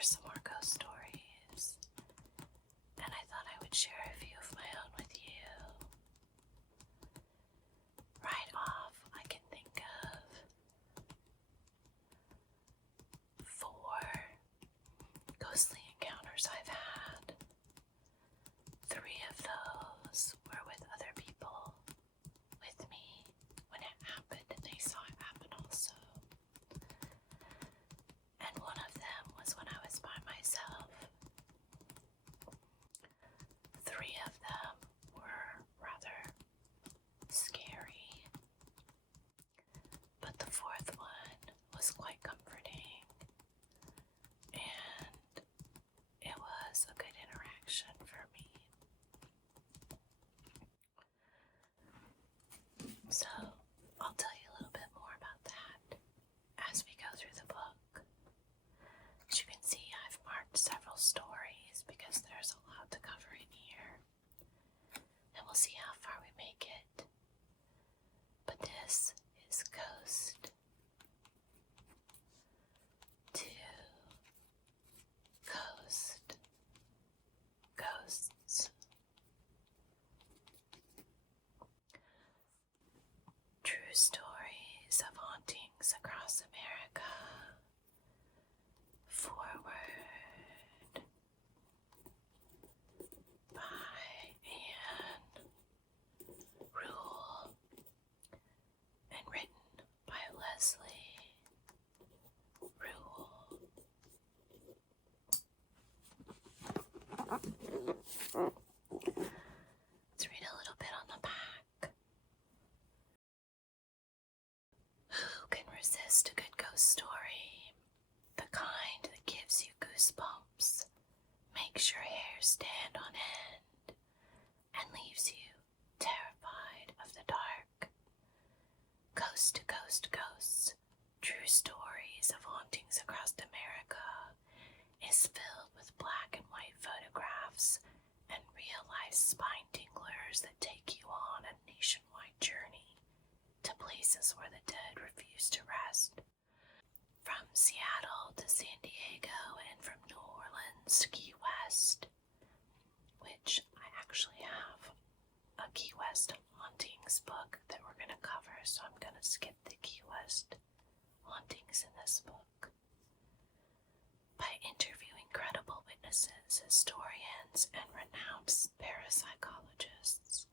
for some more ghost stories, and I thought I would share a few of my own with you. Right off, I can think of 4 ghostly encounters I've had. 3 of those were with other people with me when it happened, and they saw it happen also. And one of them was when I was by myself. 3 of them were rather scary, but the 4th one was quite comforting, and it was a good interaction for me. So I'll tell you a little bit more about that as we go through the book. As you can see, I've marked several stories because there's a lot to cover in here, and we'll see how far we make it. But this is Ghost 2. Ghosts. True stories of hauntings across America. Forward by Anne Rule and written by Leslie Rule. Let's read a little bit on the back. Who can resist a good ghost story? The kind that gives you goosebumps, makes your hair stand on end, and leaves you terrified of the dark. Coast to Coast Ghosts, True Stories of Hauntings Across America is filled with black and white photographs and real-life spine tinglers that take you on a nationwide journey to places where the dead refuse to rest. From Seattle to San Diego and from New Orleans to Key West, which I actually have a Key West hauntings book that we're going to cover, so I'm going to skip the Key West hauntings in this book. By interviewing credible witnesses, historians, and renowned parapsychologists,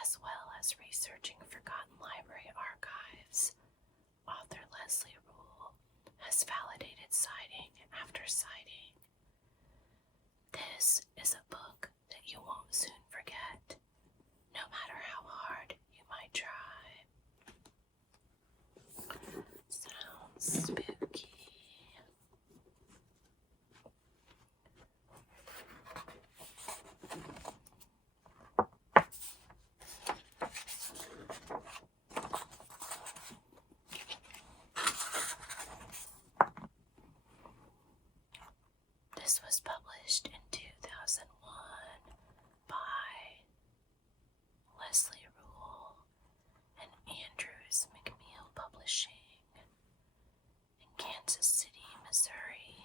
as well as researching forgotten library archives, author Leslie Rule has validated sighting after sighting. This is a book that you won't soon forget, no matter how hard you might try. Sounds spooky. This was published in 2001 by Leslie Rule and Andrews McMeel Publishing in Kansas City, Missouri.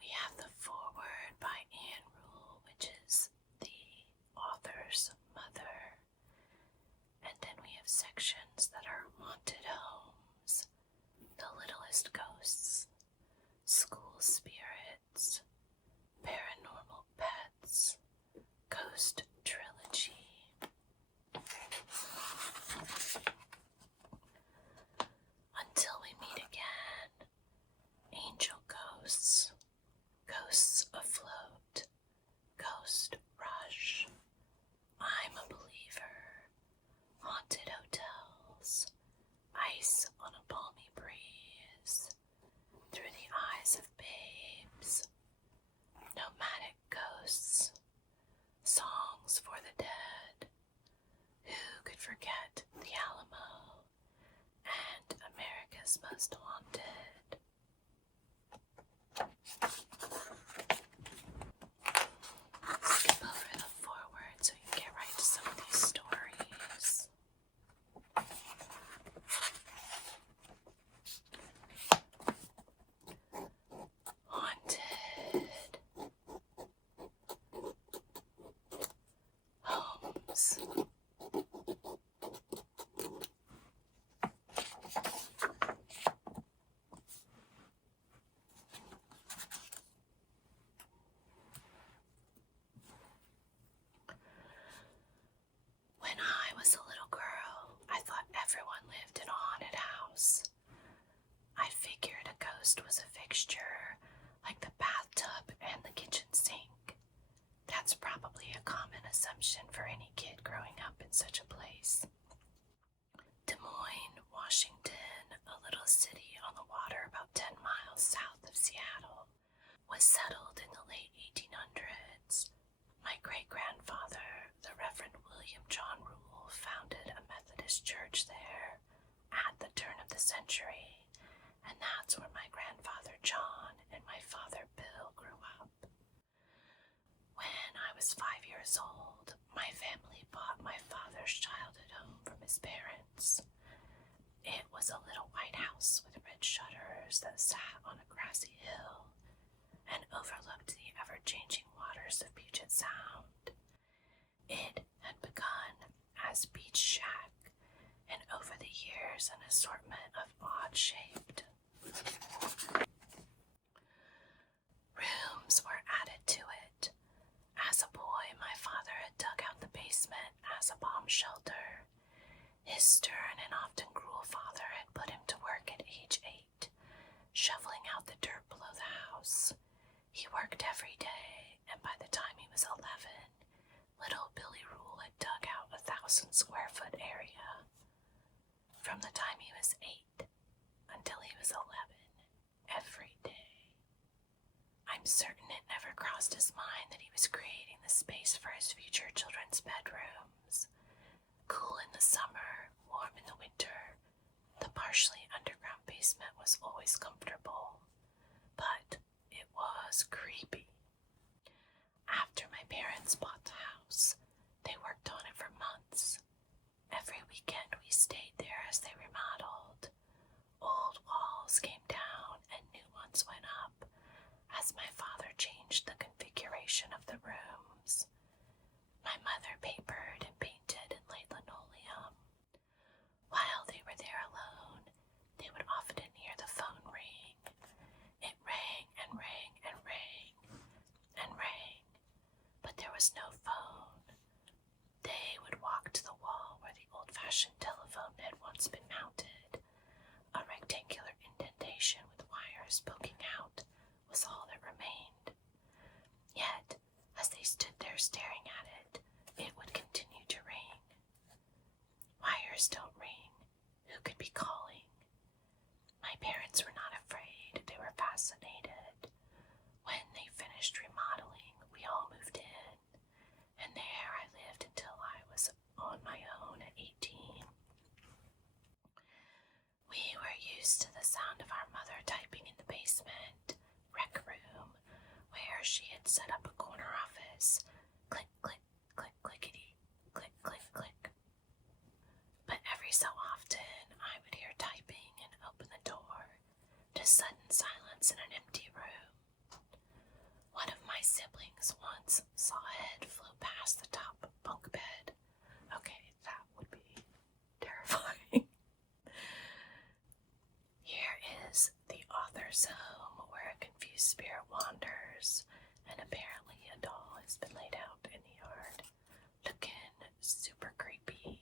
We have the foreword by Anne Rule, which is the author's mother. And then we have sections that are haunted homes, the littlest ghosts, school spirits, paranormal pets, ghost trilogy. Until we meet again, angel ghosts, ghosts afloat, ghost rush. I'm a believer. Haunted hotels, ice on a balmy breeze, through the eyes of babes, nomadic ghosts, songs for the dead. Who could forget the Alamo and America's Most Haunted? Skip over the foreword so you can get right to some of these stories. rooms. When I was a little girl, I thought everyone lived in a haunted house. I figured a ghost was a fixture, like the bathtub and the kitchen sink. That's probably a common assumption for any kid growing up in such a place. Des Moines, Washington, a little city on the water about 10 miles south of Seattle, was settled in the late 1800s. My great-grandfather, the Reverend William John Rule, founded a Methodist church there at the turn of the century, and that's where my grandfather John and my father Bill grew up. When I was 5 years old, my family bought my father's childhood home from his parents. It was a little white house with red shutters that sat on a grassy hill and overlooked the ever-changing waters of Puget Sound. It had begun as Beach Shack, and over the years an assortment of odd-shaped rooms were added to it. As a boy, my father had dug out the basement as a bomb shelter. His stern and often cruel father had put him to work at age 8, shoveling out the dirt below the house. He worked every day, and by the time he was 11, little Billy Rule had dug out 1,000-square-foot area. From the time he was 8 until he was 11, every day. I'm certain it never crossed his mind that he was creating the space for his future children's bedrooms. Cool in the summer, warm in the winter, the partially underground basement was always comfortable, but it was creepy. After my parents bought the house, they worked on it for months. Every weekend we stayed there as they remodeled. Old walls came down and new ones went up as my father changed the configuration of the rooms. My mother papered and painted and laid linoleum. While they were there alone, they would often hear the phone ring. It rang and rang and rang and rang, but there was no phone. They would walk to the wall where the old-fashioned telephone had once been mounted. A rectangular indentation with wires poking out was all that remained. Yet, as they stood there staring at it, it would continue to ring. Wires don't ring. Who could be calling? My parents were not afraid. They were fascinated. When they finished remodeling, we all moved in, and there I lived until I was on my own at 18. We were used to the sound of our mother typing in the basement, rec room, where she had set up a corner office. Click, click, click, clickety, click, click, click. But every so often, I would hear typing and open the door to sudden silence in an empty room. One of my siblings once saw a head float past the top bunk bed. Okay, that would be terrifying. Here is the author's home, where a confused spirit wanders, and apparently a doll has been laid out in the yard, looking super creepy.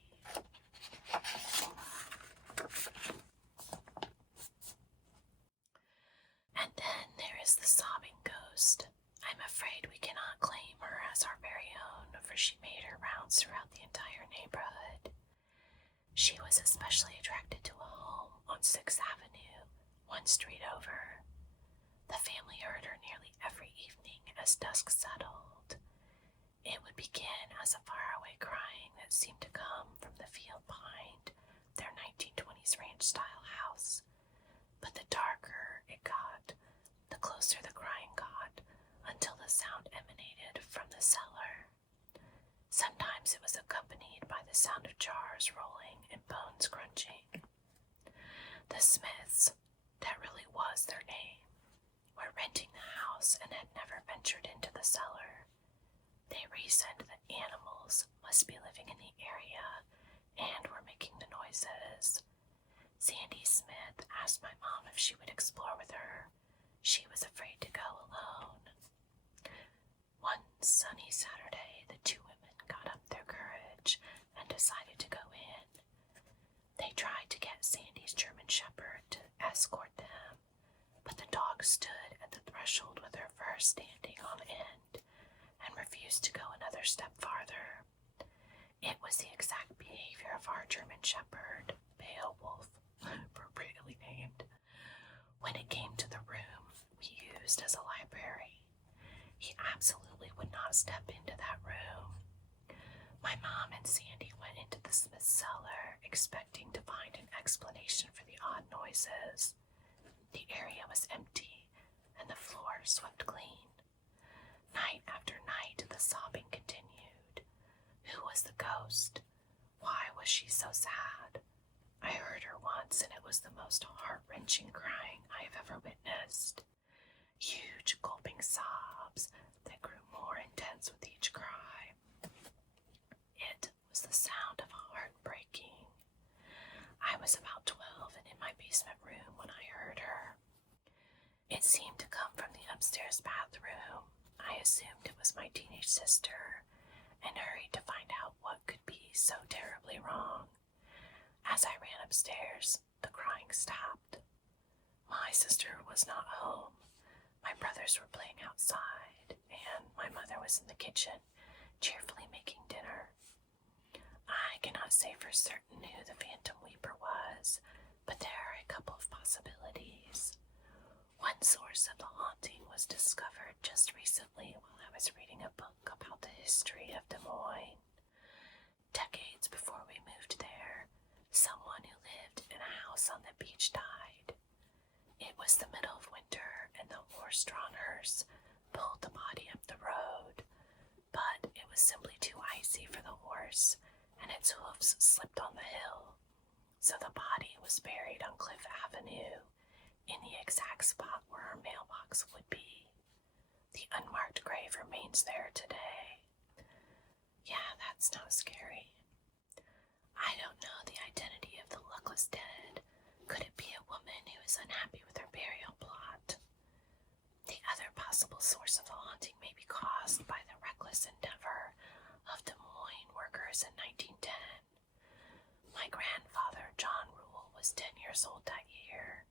And then there is the sobbing ghost. I'm afraid we cannot claim her as our very own, for she made her rounds throughout the entire neighborhood. She was especially attracted to a home on 6th Avenue, one street over. The family heard her nearly every evening as dusk settled. It would begin as a faraway crying that seemed to come from the field behind their 1920s ranch-style house. But the darker it got, the closer the crying got, until the sound emanated from the cellar. Sometimes it was accompanied by the sound of jars rolling and bones crunching. The Smiths, that really was their name, were renting the house and had never ventured into the cellar. They reasoned that animals must be living in the area and were making the noises. Sandy Smith asked my mom if she would explore with her. She was afraid to go alone. One sunny Saturday, the two women got up their courage and decided to go in. They tried to get Sandy's German Shepherd to escort them, but the dog stood at the threshold with her fur standing on end and refused to go another step farther. It was the exact behavior of our German Shepherd, Beowulf, appropriately named. When it came to the room we used as a library, he absolutely would not step into that room. My mom and Sandy went into the Smith cellar, expecting to find an explanation for the odd noises. The area was empty, and the floor swept clean. Night after night, the sobbing continued. Who was the ghost? Why was she so sad? I heard her once, and it was the most heart-wrenching crying I have ever witnessed. Huge gulping sobs that grew more intense with each cry. It was the sound of heart breaking. I was about 12 and in my basement room when I heard her. It seemed to come from the upstairs bathroom. I assumed it was my teenage sister and hurried to find out what could be so terribly wrong. As I ran upstairs, the crying stopped. My sister was not home. My brothers were playing outside, and my mother was in the kitchen, cheerfully making dinner. I cannot say for certain who the Phantom Weeper was, but there are a couple of possibilities. One source of the haunting was discovered just recently while I was reading a book about the history of Des Moines. Decades before we moved there, someone who lived in a house on the beach died. It was the middle of winter, and the horse-drawn hearse pulled the body up the road, but it was simply too icy for the horse, and its hoofs slipped on the hill, so the body was buried on Cliff Avenue, in the exact spot where our mailbox would be. The unmarked grave remains there today. Yeah, that's not scary. I don't know the identity of the luckless dead. Could it be a woman who is unhappy with her burial plot? The other possible source of the haunting may be caused by the reckless endeavor of Des Moines workers in 1910. My grandfather, John Rule, was 10 years old that year.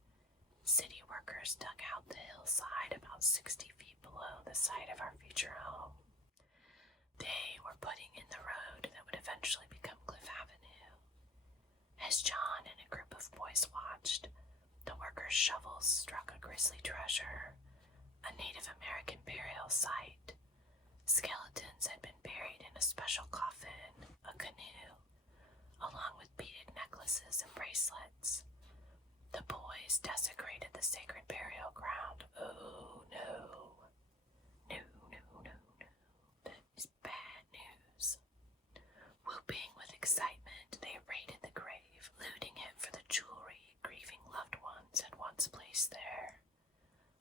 City workers dug out the hillside about 60 feet below the site of our future home. They were putting in the road that would eventually become Cliff Avenue. As John and a group of boys watched, the workers' shovels struck a grisly treasure, a Native American burial site. Skeletons had been buried in a special coffin, a canoe, along with beaded necklaces and bracelets. The boys desecrated the sacred burial ground. Oh, no. No, no, no, no. That is bad news. Whooping with excitement, they raided the grave, looting it for the jewelry grieving loved ones had once placed there.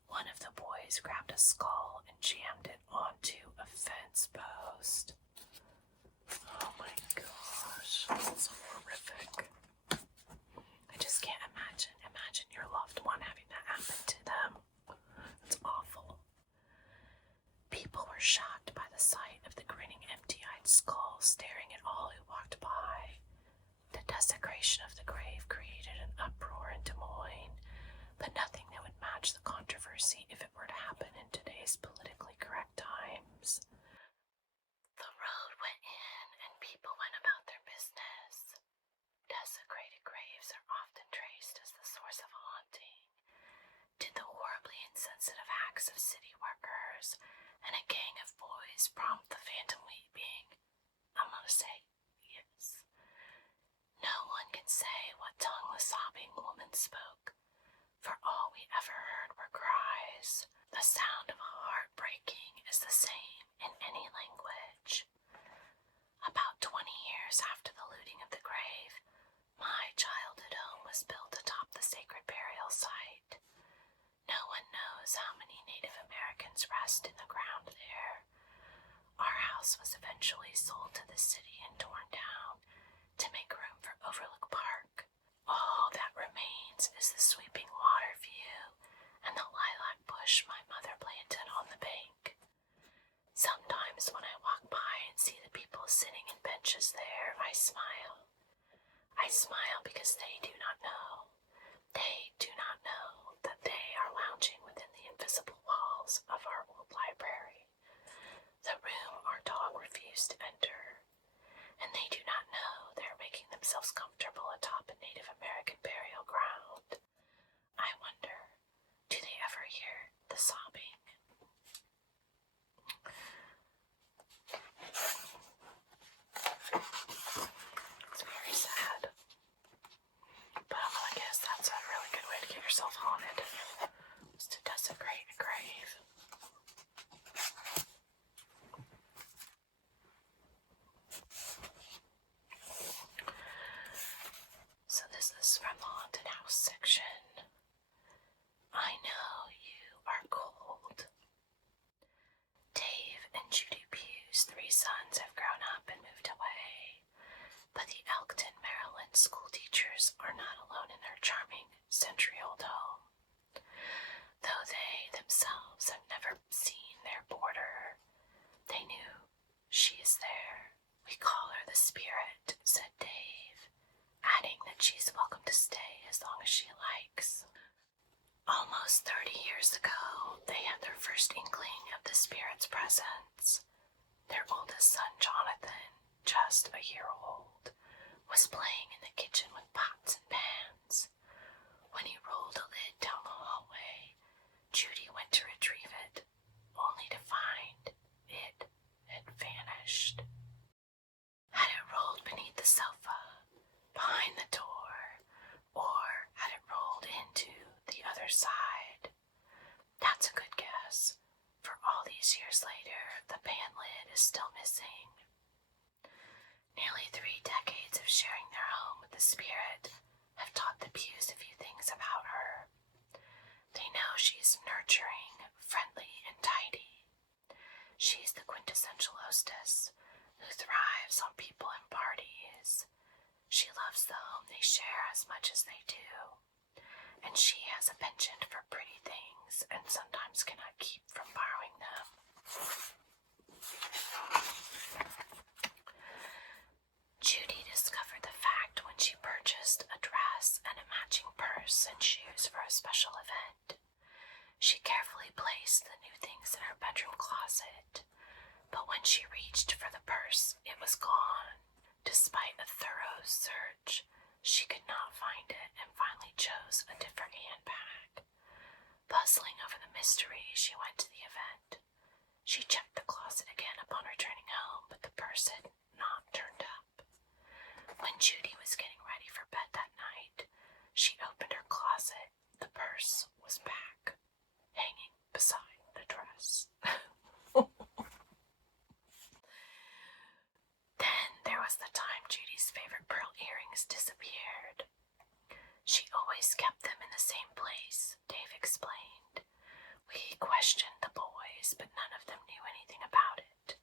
One of the boys grabbed a skull and jammed it onto a fence post. Oh my gosh, that's horrific. I just can't imagine your loved one having that happen to them. It's awful. People were shocked by the sight of the grinning, empty-eyed skull staring at all who walked by. The desecration of the grave created an uproar in Des Moines, but nothing that would match the controversy if it were to happen in today's politically correct times. The road went in and people went about their business. Desecrated graves are often traced as the source of haunting. Did the horribly insensitive acts of city workers and a gang of boys prompt the Phantom Weeping? I'm gonna say yes. No one can say what tongue the sobbing woman spoke, for all we ever heard were cries. The sound of a heart breaking is the same in any language. About 20 years after the looting of the grave, my childhood home was built atop the sacred burial site. No one knows how many Native Americans rest in the ground there. Our house I smile. I smile because they do not know. They do not know that they are lounging within the invisible walls of our old library, the room our dog refused to enter, and they do not know they're making themselves comfortable atop a Native American burial ground. I wonder, do they ever hear the sobbing? It's very sad. But I guess that's a really good way to get yourself haunted, is to desecrate a grave. So this is from the haunted house section. I know you are cold. Dave and Judy Pugh's 3 sons have grown up and moved away, but the Elkton, Maryland school teachers are not alone in their charming century-old home. Though they themselves have never seen their boarder, they knew she is there. We call her the Spirit, said Dave, adding that she's welcome to stay as long as she likes. Almost 30 years ago, they had their first inkling of the Spirit's presence. Their oldest son, Jonathan, just a year old, was playing in the kitchen with pots and pans. When he rolled a lid down the hallway, Judy went to retrieve it, only to find it had vanished. Had it rolled beneath the sofa, behind the door, or had it rolled into the other side? That's a good guess. For all these years later, the pan lid is still missing. Nearly 3 decades of sharing their home with the Spirit have taught the Pughs a few things about her. They know she's nurturing, friendly, and tidy. She's the quintessential hostess who thrives on people and parties. She loves the home they share as much as they do, and she has a penchant for pretty things and sometimes cannot keep from borrowing them. Judy discovered the fact when she purchased a dress and a matching purse and shoes for a special event. She carefully placed the new things in her bedroom closet, but when she reached for the purse, it was gone. Despite a thorough search, she could not find it and finally chose a different handbag. Puzzling over the mystery, she went to the event. She checked the closet again upon returning home, but the purse had not turned up. When Judy was getting ready for bed that night, she opened her closet. The purse was back, hanging beside the dress. Then there was the time Judy's favorite pearl earrings disappeared. She always kept them in the same place, Dave explained. We questioned the boys, but none of them knew anything about it.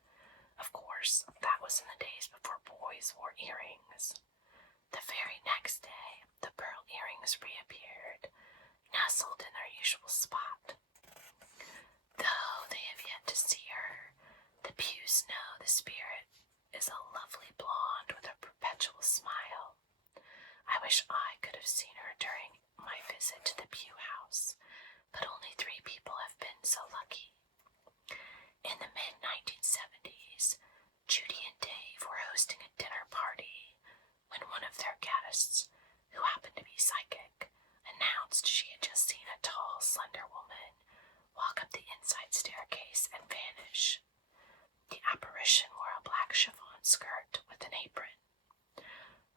Of course, that was in the days before boys wore earrings. The very next day, the pearl earrings reappeared, nestled in their usual spot. Though they have yet to see her, the Pughs know the Spirit is a lovely blonde with a perpetual smile. I wish I could have seen her during my visit to the Pugh house, but only 3 people have been so lucky. In the mid-1970s, Judy and Dave were hosting a dinner party when one of their guests, who happened to be psychic, announced she had just seen a tall, slender woman walk up the inside staircase and vanish. The apparition wore a black chiffon skirt with an apron.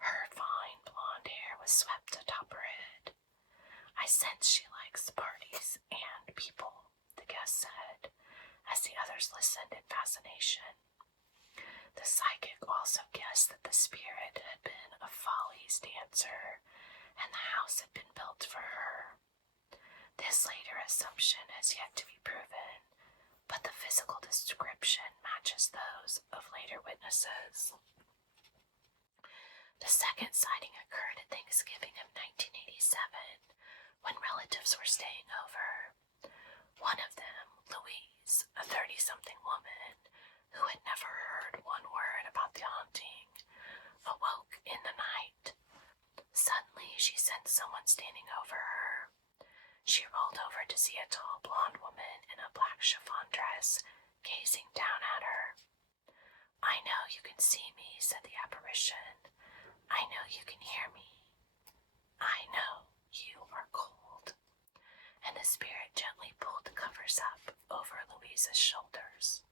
Her fine blonde hair was swept atop her head. I sense she likes parties and people, the guest said, as the others listened in fascination. The psychic also guessed that the Spirit had been a Follies dancer, and the house had been built for her. This later assumption has yet to be proven, but the physical description matches those of later witnesses. The second sighting occurred at Thanksgiving of 1987, when relatives were staying over. One of them, Louise, a 30-something woman who had never heard one word about the haunting, someone standing over her. She rolled over to see a tall blonde woman in a black chiffon dress gazing down at her. "I know you can see me," said the apparition. "I know you can hear me. I know you are cold." And the spirit gently pulled the covers up over Louise's shoulders.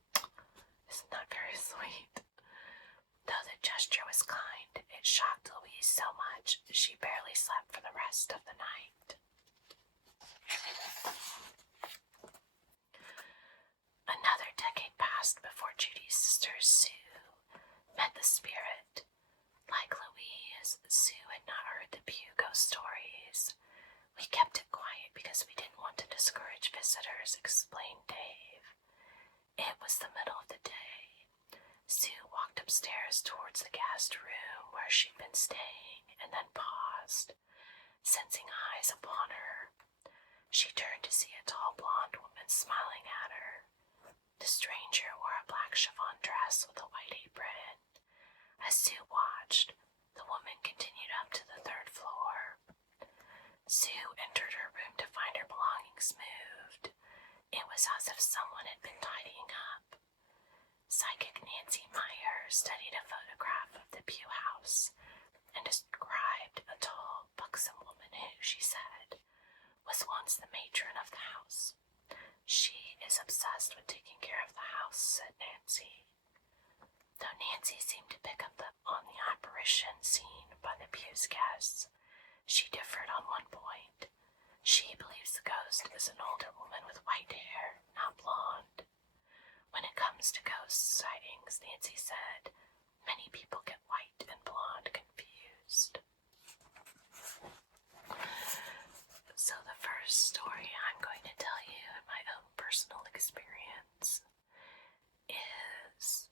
Isn't that very sweet? Though the gesture was kind, it shocked Louise so much she barely slept for the rest of the night. Another decade passed before Judy's sister Sue met the spirit. Like Louise, Sue had not heard the Pew ghost stories. "We kept it quiet because we didn't want to discourage visitors," explained Dave. It was the middle of the day. Sue walked upstairs towards the guest room where she'd been staying and then paused, sensing eyes upon her. She turned to see a tall blonde woman smiling at her. The stranger wore a black chiffon dress with a white apron. As Sue watched, the woman continued up to the third floor. Sue entered her room to find her belongings moved. It was as if someone had been tidying up. Psychic Nancy Meyer studied a photograph of the Pew house and described a tall, buxom woman who, she said, was once the matron of the house. "She is obsessed with taking care of the house," said Nancy. Though Nancy seemed to pick up on the apparition seen by the Pew's guests, she differed on one point. She believes the ghost is an older woman with white hair, not blonde. "When it comes to ghost sightings," Nancy said, "many people get white and blonde confused." So the first story I'm going to tell you in my own personal experience is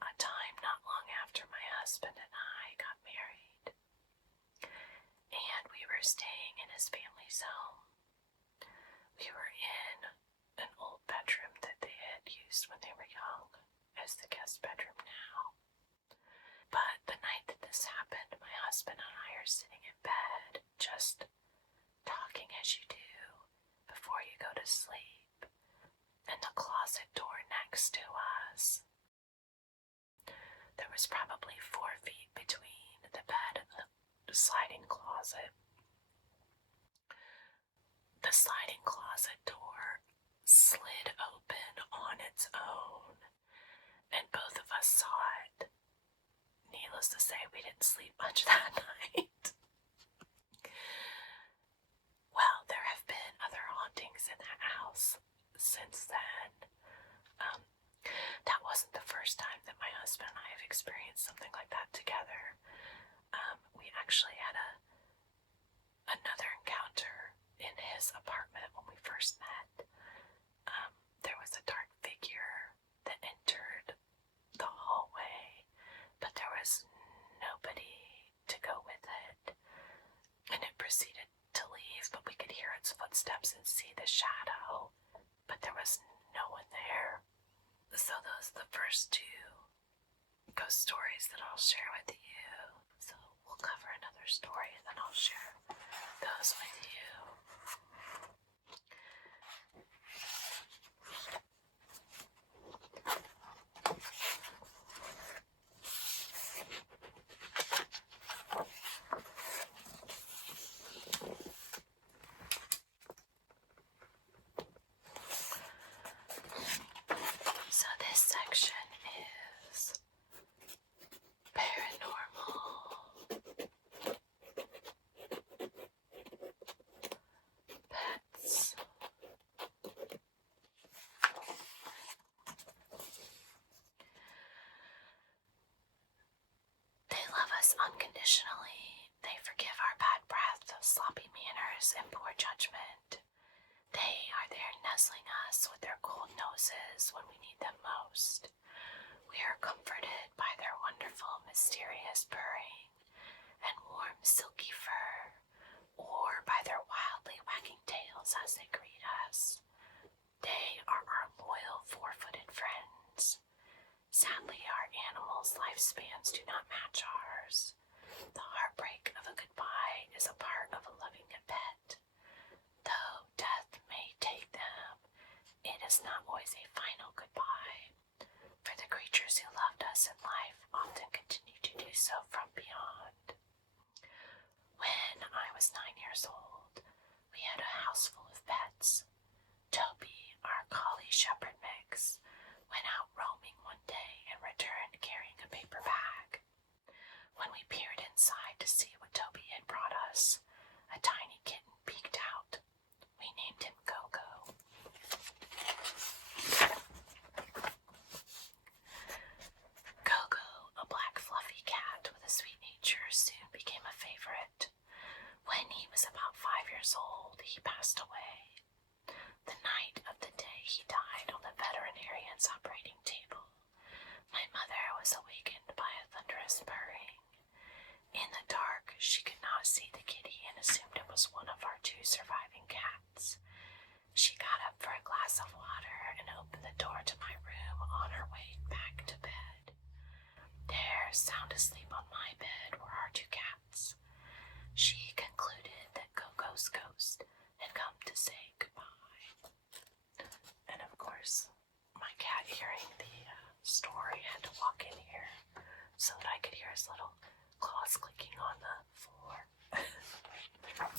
a time not long after my husband and I got married, and we were staying in his family's home. We were in an old bedroom that they had used when they were young as the guest bedroom now. But the night that this happened, my husband and I are sitting in bed, just talking as you do before you go to sleep, and the closet door next to us. There was probably 4 feet between the bed and the sliding closet. The sliding closet door slid open on its own, and both of us saw it. Needless to say, we didn't sleep much that night. Well, there have been other hauntings in that house since then. That wasn't the first time that my husband and I have experienced something like that together. We actually had another encounter in his apartment when we first met. There was a dark figure that entered the hallway, but there was nobody to go with it, and it proceeded to leave, but we could hear its footsteps and see the shadow, but there was no one there. So those are the first 2 ghost stories that I'll share with you. So we'll cover another story and then I'll share those with you. So this section is paranormal, pets. They love us unconditionally. They forgive our bad breath, sloppy manners, and poor judgment. They are there nuzzling us with their cold noses when we need them most. We are comforted by their wonderful, mysterious purring and warm, silky fur, or by their wildly wagging tails as they greet us. They are our loyal, four-footed friends. Sadly, our animals' lifespans do not match ours. The heartbreak of a goodbye is a part was 9 years old, we had a house full of pets. Toby, our collie shepherd mix, went out roaming one day and returned carrying a paper bag. When we peered inside to see what Toby had brought us, a tiny kitten peeked out. We named him Go-Go. Go-Go, a black fluffy cat with a sweet nature, soon became a favorite. When he was about 5 years old, he passed away. The night of the day he died on the veterinarian's operating table, my mother was awakened by a thunderous purring. In the dark, she could not see the kitty and assumed it was one of our 2 surviving cats. She got up for a glass of water and opened the door to my room on her way back to bed. There, sound asleep on my bed, were our 2 cats. She concluded that Go-Go's ghost had come to say goodbye. And of course, my cat, hearing the story, had to walk in here so that I could hear his little claws clicking on the floor.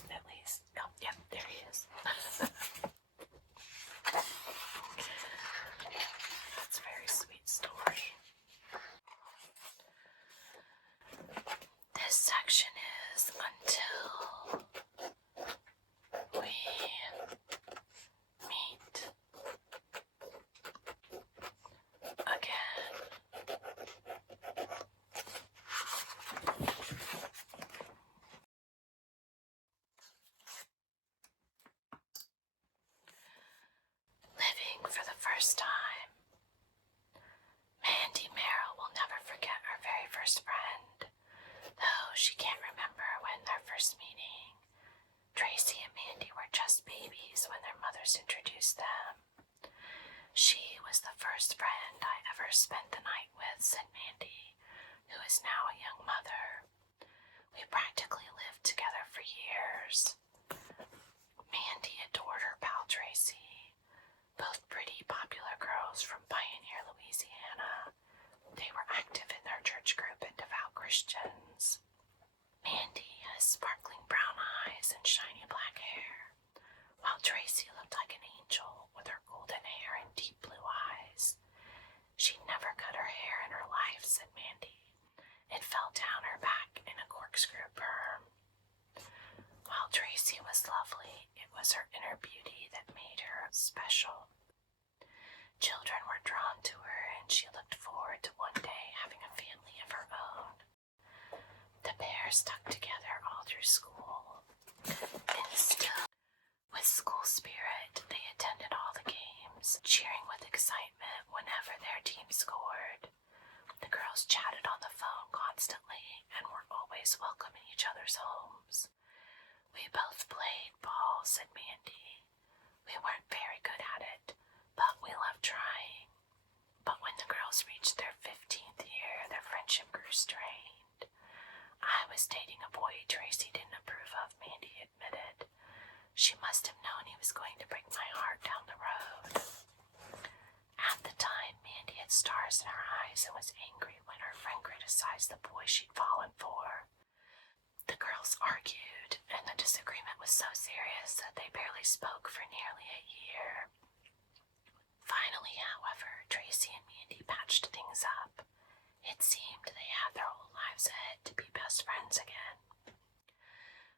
At least. Oh, yep, there he is. That's a very sweet story. This section is until we meet again. Living for the first time. Mandy Merrill will never forget her very first friend, though she can't remember when their first meeting. Tracy and Mandy were just babies when their mothers introduced them. She was the first friend I ever spent the night with, said Mandy, who is now a young mother. We practically lived together for years. Mandy adored her pal Tracy, both pretty, popular girls from Pioneer, Louisiana. They were active in their church group and devout Christians. Mandy has sparkling brown eyes and shiny black hair, while Tracy looked like an angel with her golden hair and deep blue eyes. She'd never cut her hair in her life, said Mandy. It fell down her back in a corkscrew perm. While Tracy was lovely, it was her inner beauty that made her special. Children were drawn to her, and she looked forward to one day having a family of her own. The pair stuck together all through school. Instilled with school spirit, they attended all the games, cheering with excitement whenever their team scored. The girls chatted on the phone constantly and were always welcome in each other's homes. We both played ball, said Mandy. We weren't very good at it, but we loved trying. But when the girls reached their 15th year, their friendship grew strained. I was dating a boy Tracy didn't approve of, Mandy admitted. She must have known he was going to break my heart down the road. At the time, Mandy had stars in her eyes and was angry when her friend criticized the boy she'd fallen for. The girls argued, and the disagreement was so serious that they barely spoke for nearly a year. Finally, however, Tracy and Mandy patched things up. It seemed they had their whole lives ahead to be best friends again.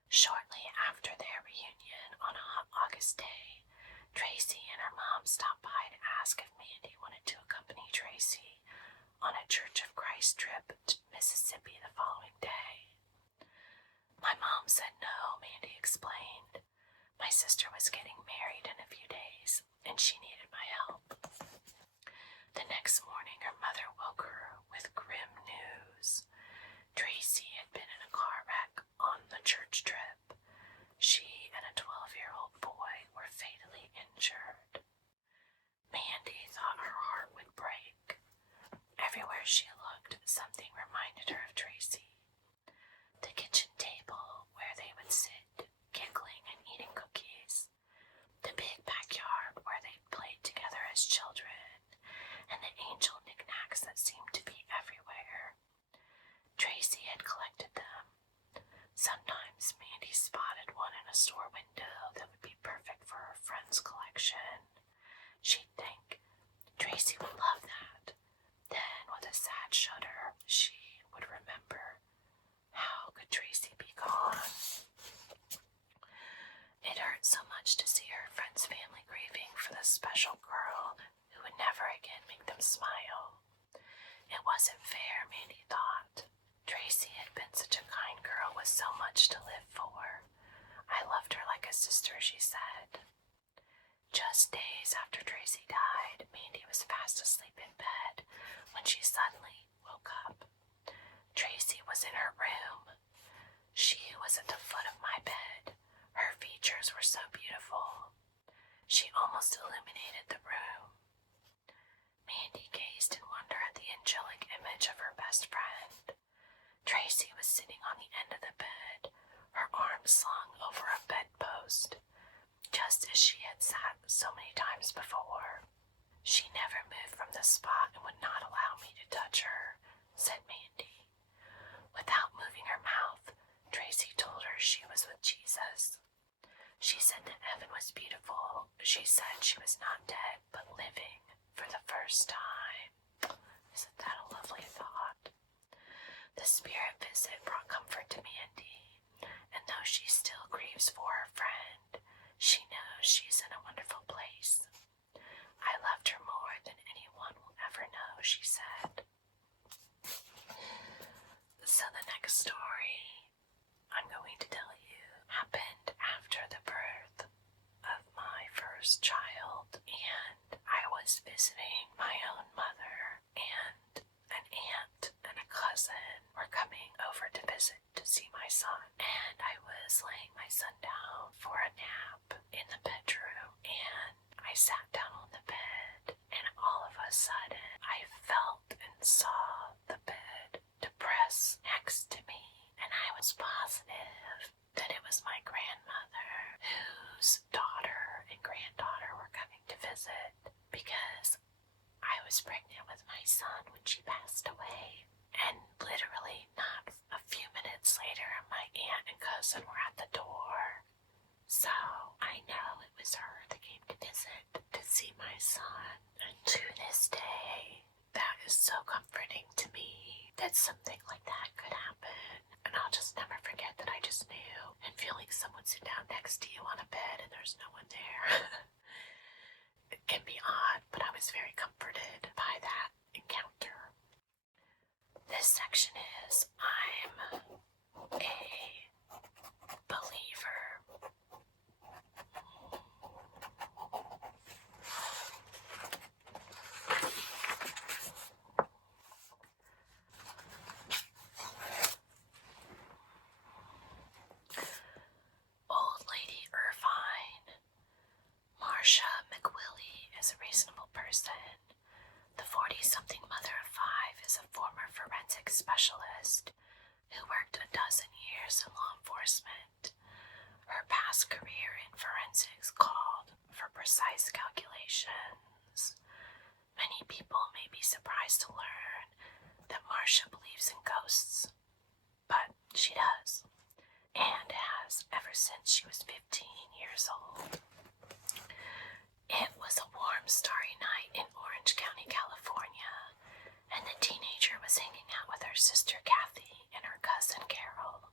Shortly after their reunion on a hot August day, Tracy and her mom stopped by to ask if Mandy wanted to accompany Tracy on a Church of Christ trip to Mississippi the following day. My mom said no, Mandy explained. My sister was getting married in a few days, and she needed my help. The next morning, her mother woke her with grim news. Tracy had been in a car wreck on the church trip. She and a 12-year-old boy were fatally injured. Mandy thought her heart would break. Everywhere she looked, something reminded her of Tracy. The kitchen table where they would sit, giggling and eating cookies. The big backyard where they played together as children, and the angel knickknacks that seemed to be everywhere. Tracy had collected them. Sometimes Mandy spotted on the end of the bed, her arms slung over a bedpost, just as she had sat so many times before. "She never moved from the spot and would not allow me to touch her," said Mandy. Without moving her mouth, Tracy told her she was with Jesus. She said that heaven was beautiful. She said she was not dead, but living for the first time. Isn't that a lovely thought? The spirit visit brought comfort to Mandy, and though she still grieves for her friend, she knows she's in a wonderful place. "I loved her more than anyone will ever know," she said. So the next story I'm going to tell you happened after the birth of my first child, and I was visiting my own mother, and an aunt and a cousin were coming over to visit to see my son, and I was laying my son down for a nap in the bedroom, and I sat down on the bed, and all of a sudden I felt and saw the bed depress next to me, and I was positive that it was my grandmother, whose daughter and granddaughter were coming to visit, because I was pregnant with my son when she passed away. And literally not a few minutes later, my aunt and cousin were at the door. So I know it was her that came to visit to see my son. And to this day, that is so comforting to me that something like that could happen. And I'll just never forget that I just knew. And feeling someone sit down next to you on a bed and there's no one there. It can be odd, but I was very comforted by that encounter. This section is I'm a believer. Old Lady Irvine. Marcia McWillie is a reasonable person. The 40-something mother of 5 is a former forensic specialist who worked a dozen years in law enforcement. Her past career in forensics called for precise calculations. Many people may be surprised to learn that Marcia believes in ghosts, but she does, and has ever since she was 15 years old. It was a warm, starry night in Orange County, California, and the teenager was hanging out with her sister Kathy and her cousin Carol,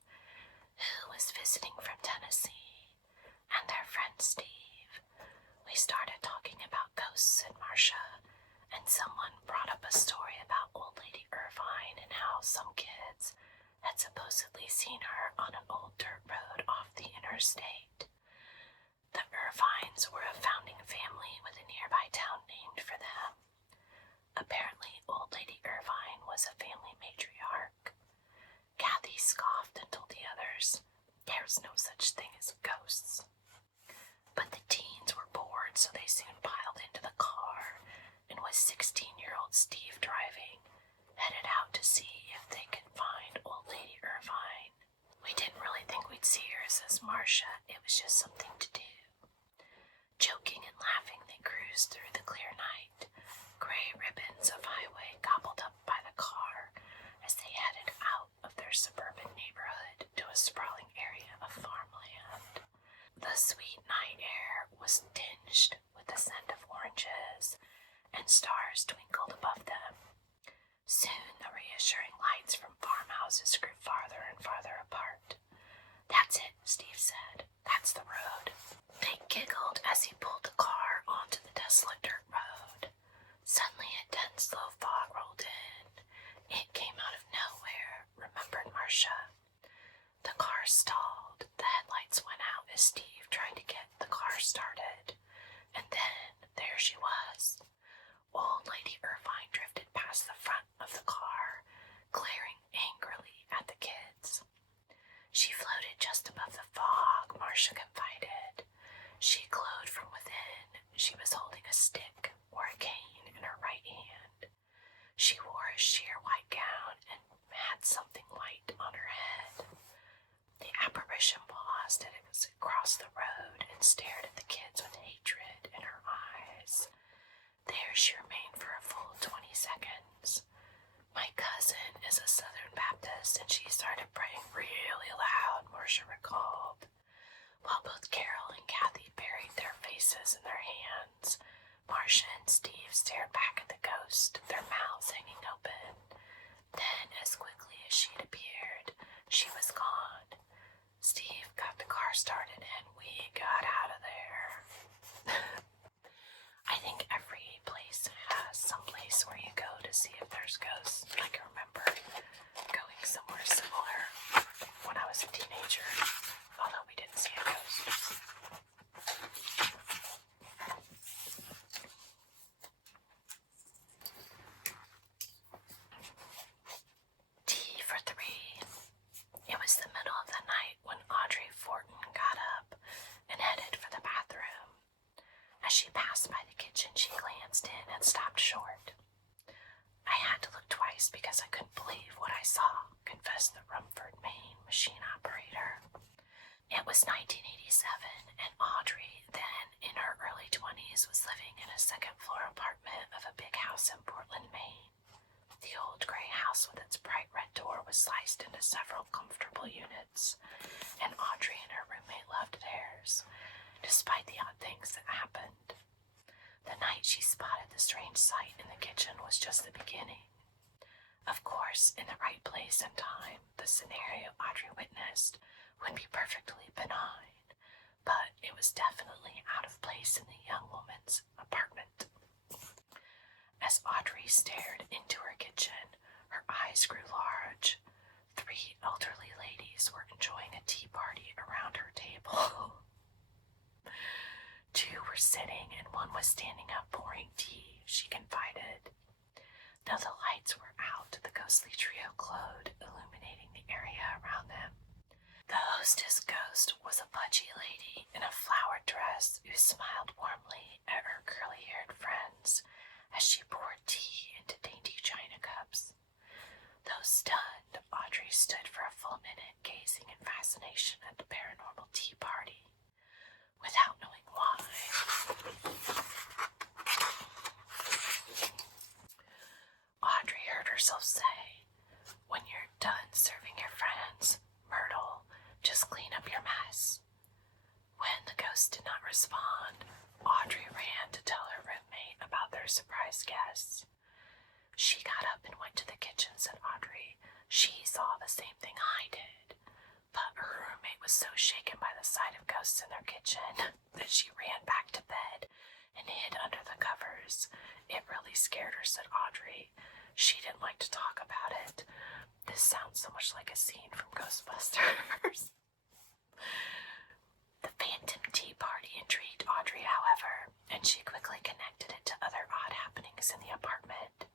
who was visiting from Tennessee, and their friend Steve. We started talking about ghosts and Marcia, and someone brought up a story about Old Lady Irvine and how some kids had supposedly seen her on an old dirt road off the interstate. The Irvines were a founding family with a nearby town named for them. Apparently, Old Lady Irvine was a family matriarch. Kathy scoffed and told the others, "There's no such thing as ghosts." But the teens were bored, so they soon piled into the car, and with 16-year-old Steve driving, headed out to see if they could find Old Lady Irvine. "We didn't really think we'd see her," says Marcia. "It was just something to do." Joking and laughing, they cruised through the clear night, gray ribbons of highway gobbled up by the car as they headed out of their suburban neighborhood to a sprawling area of farmland. The sweet night air was tinged with the scent of oranges, and stars twinkled above them. Soon the reassuring lights from farmhouses grew farther and farther apart. "That's it," Steve said. "That's the road." They giggled as he pulled the car onto the desolate dirt road. Suddenly a dense, low fog rolled in. It came out of nowhere, remembered Marcia. The car stalled. The headlights went out as Steve tried to get the car started. And then there she was. Old Lady Irvine drifted past the front of the car, glaring angrily at the kids. She floated just above the fog, Marcia confided. She glowed from within. She was holding a stick or a cane in her right hand. She wore a sheer white gown and had something white on her head. witnessed, and she started praying really loud, Marcia recalled. While both Carol and Kathy buried their faces in their hands, Marcia and Steve stared back at the ghost, their mouths hanging open. Then, as quickly as she'd appeared, she was gone. Steve got the car started and we got out of there. I think every place has some place where you go to see if there's ghosts. I can remember going somewhere similar when I was a teenager, although we didn't see a ghost. Tea for three. It was the middle of the night when Audrey Fortin got up and headed for the bathroom. As she passed by the kitchen, she glanced in and stopped short. I had to look twice because I couldn't believe what I saw, confessed the Rumford, Maine machine operator. It was 1987, and Audrey, then in her early 20s, was living in a second-floor apartment of a big house in Portland, Maine. The old gray house with its bright red door was sliced into several comfortable units, and Audrey and her roommate loved theirs, despite the odd things that happened. The night she spotted the strange sight in the kitchen was just the beginning. Of course, in the right place and time, the scenario Audrey witnessed would be perfectly benign, but it was definitely out of place in the young woman's apartment. As Audrey stared into her kitchen, her eyes grew large. 3 elderly ladies were enjoying a tea party around her table. 2 were sitting and 1 was standing up pouring tea, she confided. Though the lights were out, the ghostly trio glowed, illuminating the area around them. The hostess ghost was a pudgy lady in a flowered dress who smiled warmly at her curly-haired friends as she poured tea into dainty china cups. Though stunned, Audrey stood for a full minute, gazing in fascination at the paranormal tea party, without knowing why. Audrey heard herself say, "When you're done serving your friends, Myrtle, just clean up your mess." When the ghost did not respond, Audrey ran to tell her roommate about their surprise guests. She got up and went to the kitchen, said Audrey. She saw the same thing I did. But her roommate was so shaken by the sight of ghosts in their kitchen that she ran back to bed and hid under the covers. It really scared her, said Audrey. She didn't like to talk about it. This sounds so much like a scene from Ghostbusters. The phantom tea party intrigued Audrey, however, and she quickly connected it to other odd happenings in the apartment.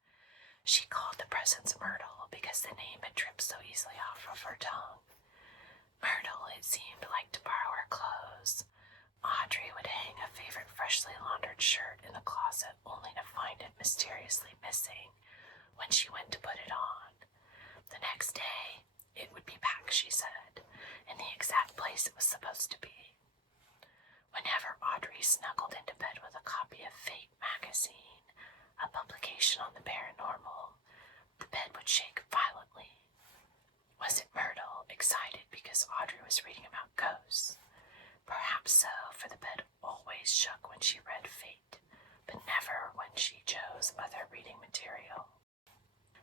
She called the presence Myrtle because the name had tripped so easily off of her tongue. Myrtle, it seemed, liked to borrow her clothes. Audrey would hang a favorite freshly laundered shirt in the closet only to find it mysteriously missing when she went to put it on. The next day, it would be back, she said, in the exact place it was supposed to be. Whenever Audrey snuggled into bed with a copy of Fate magazine, a publication on the paranormal, the bed would shake violently. Was it Myrtle, excited because Audrey was reading about ghosts? Perhaps so, for the bed always shook when she read Fate, but never when she chose other reading material.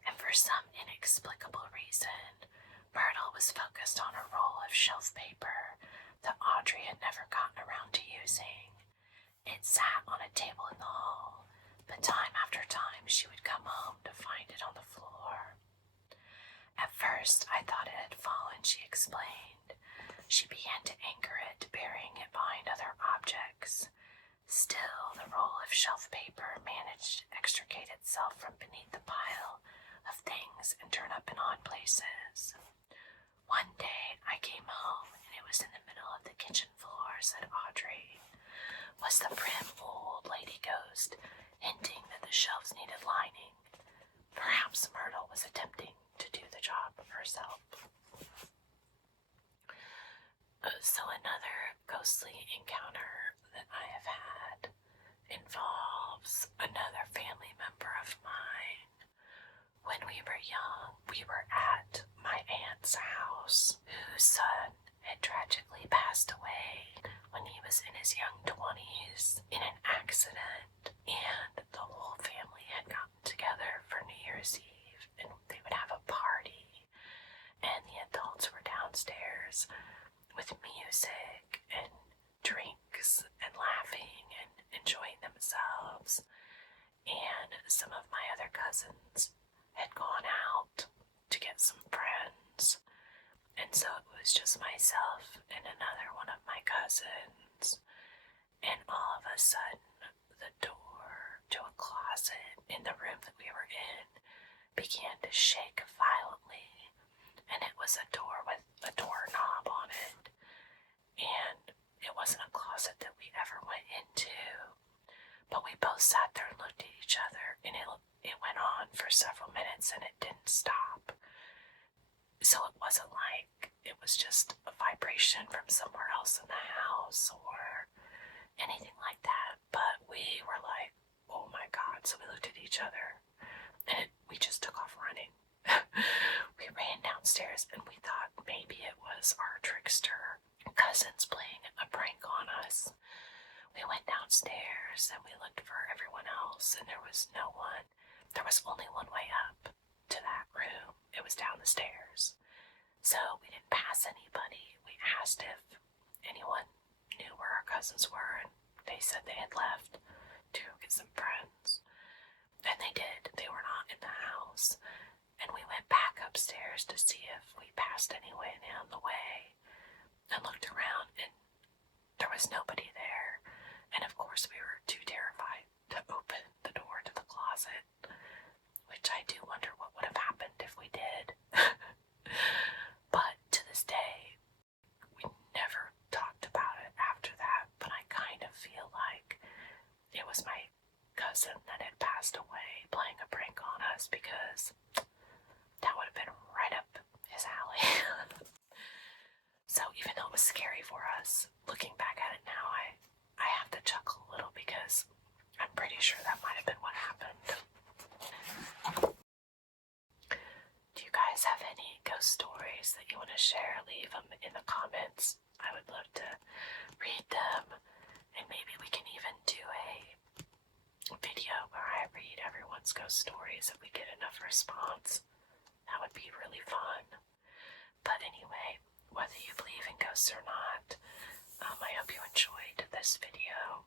And for some inexplicable reason, Myrtle was focused on a roll of shelf paper that Audrey had never gotten around to using. It sat on a table in the hall, but time after time she would come home to find it on the floor. At first I thought it had fallen, she explained. She began to anchor it, burying it behind other objects. Still, the roll of shelf paper managed to extricate itself from beneath the pile of things and turn up in odd places. One day I came home and it was in the middle of the kitchen floor, said Audrey. Was the prim old lady ghost hinting that the shelves needed lining? Perhaps Myrtle was attempting to do the job herself. So another ghostly encounter that I have had involves another family member of mine. When we were young, we were at my aunt's house whose son had tragically passed away when he was in his young 20s in an accident, and the whole family had gotten together for New Year's Eve and they would have a party, and the adults were downstairs with music and drinks and laughing and enjoying themselves. And some of my other cousins had gone out to get some friends, and so it was just myself and another one of my cousins. And all of a sudden, the door to a closet in the room that we were in began to shake violently, and it was a door with a doorknob on it, and it wasn't a closet that we ever went into, but we both sat there and looked at each other, and it went on for several minutes and it didn't stop. So it wasn't like it was just a vibration from somewhere else in the house or anything like that, but we were like, oh my god. So we looked at each other and we just took off running. We ran downstairs and we thought maybe it was our trickster cousins playing a prank on us. We went downstairs and we looked for everyone else, and there was no one. There was only one way up to that room. It was down the stairs. So we didn't pass anybody. We asked if anyone knew where our cousins were, and they said they had left to go get some friends. And they did. They were not in the house. And we went back upstairs to see if we passed anyone on the way, and looked around, and there was nobody there. And of course we were too terrified to open the door to the closet, which I do wonder what would have happened if we did. But to this day, we never talked about it after that, but I kind of feel like it was my cousin that had passed away playing a prank on us, because that would have been right up his alley. So even though it was scary for us, looking back at it now, I have to chuckle a little, because I'm pretty sure that might have been what happened. Do you guys have any ghost stories that you want to share? Leave them in the comments. I would love to read them, and maybe we can even do a video where I read everyone's ghost stories if we get enough response. That would be really fun. But anyway, whether you believe in ghosts or not, I hope you enjoyed this video.